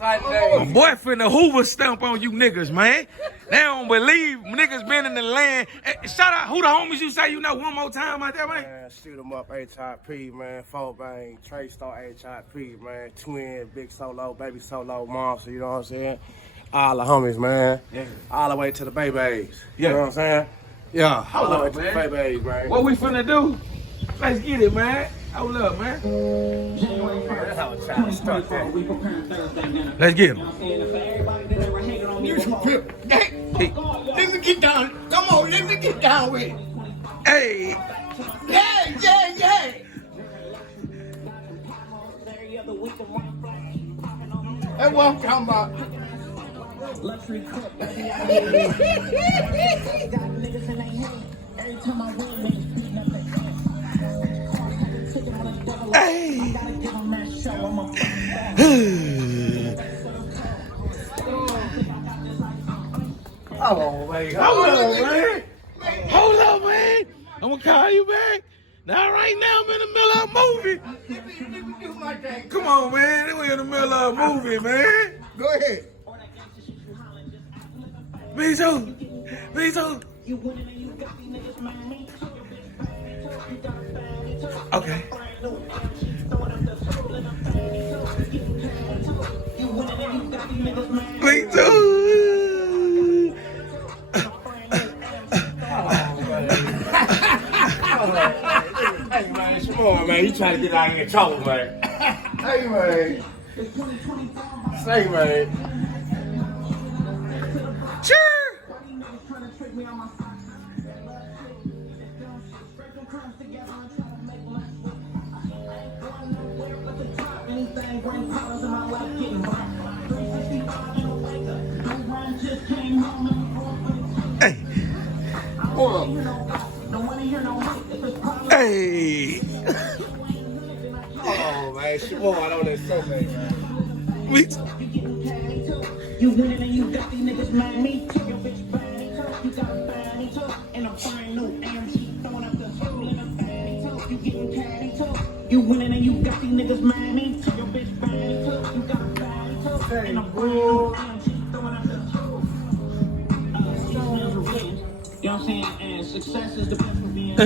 My boy finna Hoover stomp on you niggas, man. They don't believe niggas been in the land. Hey, shout out, who the homies you say you know one more time out there, man? Shoot 'em up, HIP, man. 4-bang, Trey Star, HIP, man. Twin, Big Solo, Baby Solo, Monster, you know what I'm saying? All the homies, man. Yeah. All the way to the babies. Yeah. You know what I'm saying? Yeah. Hold all the way up, to man. the babies, man. What we finna do? Let's get it, man. Hold up, man. That's how it's trying to start that. Let's get him. Let me get down. Come on, let me get down with it. Hey. Yeah. That's what I'm talking about. Hey. Come on, man. Hold up, man. I'm gonna call you back. Not right now, I'm in the middle of a movie. Let me do my thing. Come on, man. We're in the middle of a movie, man. Go ahead. Me too. Me too. Okay. Me too. Hey, man, come on, man. You trying to get out of here trouble, man. Hey, man. Say, man. Sure. Hey. Hey. Oh, man. Shimon on that Sunday, man. Me. You winning and you got these niggas mad me. Your bitch body talk, you got a body talk. And I'm fine, no AMG throwing up the hole in a body talk. You getting catty talk. You winning and you got these niggas mad me. Your bitch body talk, you got a body talk. And I'm fine, no AMG throwing up the hole. You know what I'm saying? And success is the best for being.